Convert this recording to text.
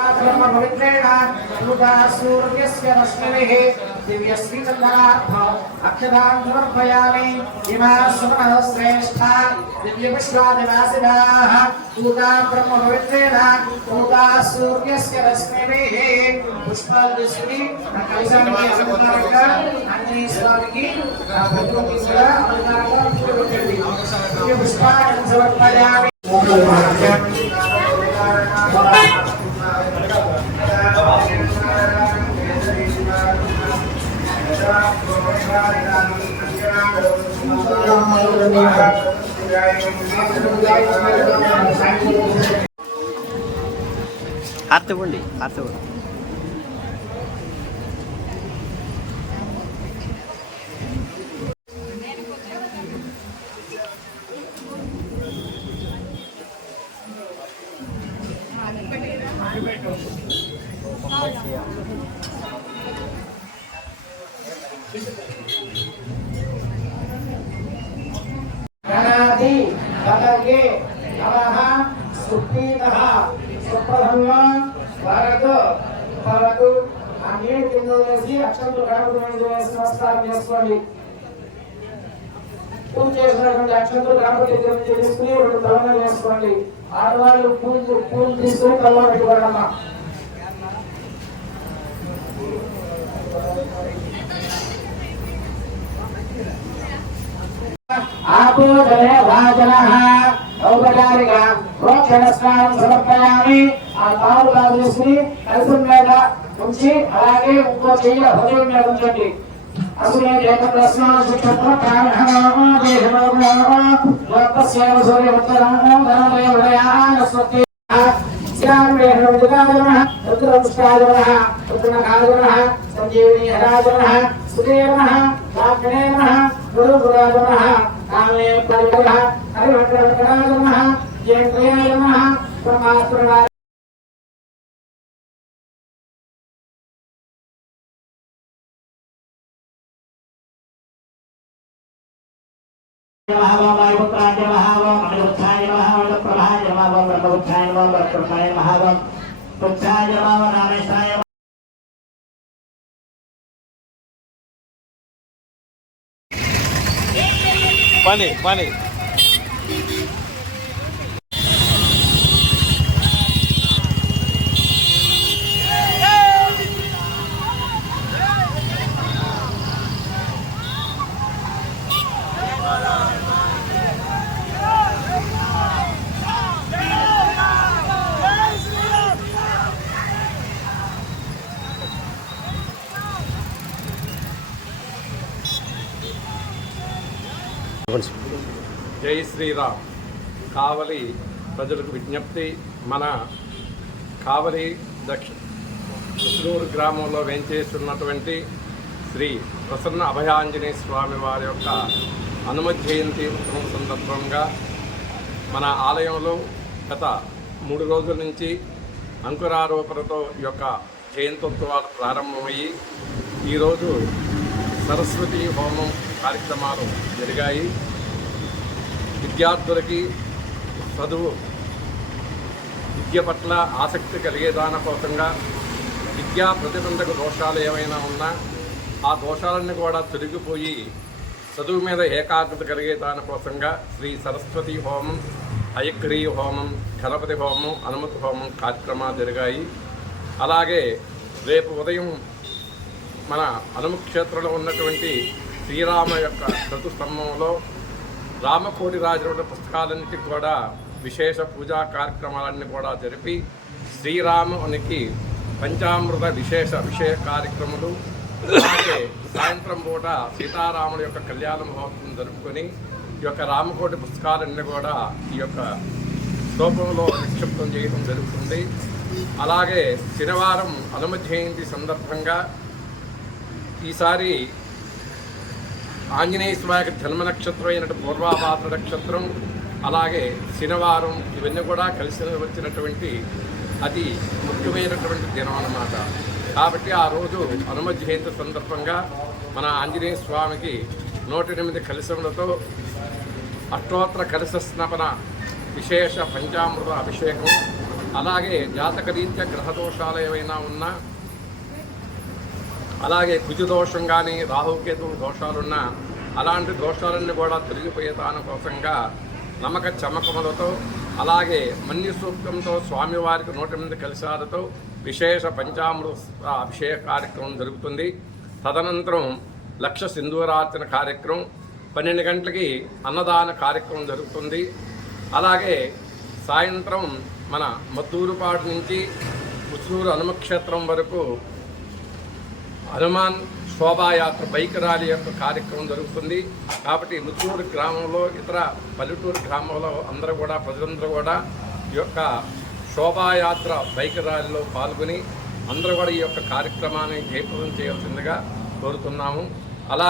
ब्रह्मपवित्रेण सूर्यस्य रश्मिभिः दिव्यश्रीचन्दनार्थम् अक्षतां समर्पयामि। इमा सुमनः श्रेष्ठा दिव्यविश्वादिवासिनाः पूता ब्रह्मपवित्रेण पूता सूर्यस्य रश्मिभिः पुष्पादिश्री कलशाనికి అలంకారంగా ఆంజనేయ స్వామికి భగవతి కూడా అలంకారంగా పెట్టండి। దివ్య పుష్పాన్ని సమర్పయామి। ఆర్తవండి ఆర్తవండి గణాది గణగే నమః సుప్రీతః సుప్రధమ్మ వరదు భవతు ఆ నీరు కింద వేసి అక్షంతులు గణపతి వేసి నమస్కారం చేసుకోండి। పూజ చేసినటువంటి అక్షంతులు గణపతి తీసుకుని 2 తలన వేసుకోండి। ఆడవాళ్ళు పూలు తీసుకుని తలలో పెట్టుకోవడమ్మా। ఆపోదనే వాజనః ఔపచారిక ప్రోక్షణ స్నానం సమర్పయామి। ఆ తాడు తీసుకుని కలశం మీద ఉంచి అలాగే ఇంకో చెయ్యి హృదయం మీద ఉంచండి। అసురే ఏకత్ర స్నాన శిక్షత్ర ప్రాణః దేహమోగ్రహ సూర్యపుత్రః ధనమయ విడయాన స్వస్తి శ్యామేహృజనాజనః రుద్రపుష్పాజనః రుద్రనఖాజనః సంజీవిని హరాజనః సుదేవనః వాగ్నేనః గురుగురాజనః కామే పరివరః హరివక్రవకరాజనః జయంత్రయాజనః పరమాత్మనా పని జై శ్రీరామ్। కావలి ప్రజలకు విజ్ఞప్తి, మన కావలి ఉస్లూరు గ్రామంలో వేంచేస్తున్నటువంటి శ్రీ ప్రసన్న అభయాంజనేయ స్వామి వారి యొక్క హనుమ జయంతి ఉత్సవం సందర్భంగా మన ఆలయంలో గత 3 రోజుల నుంచి అంకురారోపణతో ఈ యొక్క జయంతోత్సవాలు ప్రారంభమయ్యి ఈరోజు సరస్వతి హోమం కార్యక్రమాలు జరిగాయి। విద్యార్థులకి విద్య పట్ల ఆసక్తి కలిగేదాని కోసంగా విద్యా ప్రతిబంధక దోషాలు ఏమైనా ఉన్నా ఆ దోషాలన్నీ కూడా తొలగిపోయి చదువు మీద ఏకాగ్రత కలిగేదాని కోసంగా శ్రీ సరస్వతి హోమం, హయగ్రీవ హోమం, గణపతి హోమం, హనుమతి హోమం కార్యక్రమాలు జరిగాయి। అలాగే రేపు ఉదయం మన హనుమక్షేత్రంలో ఉన్నటువంటి శ్రీరామ యొక్క చతుస్తంభంలో రామకోటి రాజుల పుస్తకాలన్నింటికి కూడా విశేష పూజా కార్యక్రమాలన్నీ కూడా జరిపి శ్రీరామునికి పంచామృత విషయ కార్యక్రమాలు, అలాగే సాయంత్రం పూట సీతారాముల యొక్క కళ్యాణ మహోత్సవం జరుపుకొని ఈ యొక్క రామకోటి పుస్తకాలన్నీ కూడా ఈ యొక్క స్తూపంలో నిక్షిప్తం చేయడం జరుగుతుంది। అలాగే శనివారం హనుమ జయంతి సందర్భంగా ఈసారి ఆంజనేయ స్వామి జన్మ నక్షత్రం అయినట్టు పూర్వాభాద్ర నక్షత్రం, అలాగే శనివారం ఇవన్నీ కూడా కలిసి వచ్చినటువంటి అతి ముఖ్యమైనటువంటి దినం అన్నమాట। కాబట్టి ఆ రోజు హనుమ జయంతి సందర్భంగా మన ఆంజనేయ స్వామికి 108 కలశములతో అష్టోత్తర కలశ స్నాపన విశేష పంచామృత అభిషేకం అలాగే జాతకరీత్యా గ్రహదోషాలు ఏవైనా ఉన్నా, అలాగే కుజదోషం కానీ రాహుకేతువు దోషాలున్నా అలాంటి దోషాలన్నీ కూడా తొలగిపోయే దానికోసంగా నమ్మక చమకములతో అలాగే మన్య సూక్తంతో స్వామివారికి 108 కలశాలతో విశేష పంచామృత అభిషేక కార్యక్రమం జరుగుతుంది. తదనంతరం లక్ష సింధూరార్చన కార్యక్రమం, 12 గంటలకి అన్నదాన కార్యక్రమం జరుగుతుంది. అలాగే సాయంత్రం మన మద్దూరుపాడు నుంచి ముచ్చూరు హనుమక్షేత్రం వరకు హనుమాన్ శోభాయాత్ర బైక్ ర్యాలీ యొక్క కార్యక్రమం జరుగుతుంది. కాబట్టి ముచ్చూరు గ్రామంలో ఇతర పల్లెటూరు గ్రామంలో అందరూ కూడా ప్రజలందరూ కూడా ఈ యొక్క శోభాయాత్ర బైక్ ర్యాలీలో పాల్గొని అందరూ కూడా ఈ యొక్క కార్యక్రమాన్ని జయప్రదం చేయాల్సిందిగా కోరుతున్నాము. అలాగే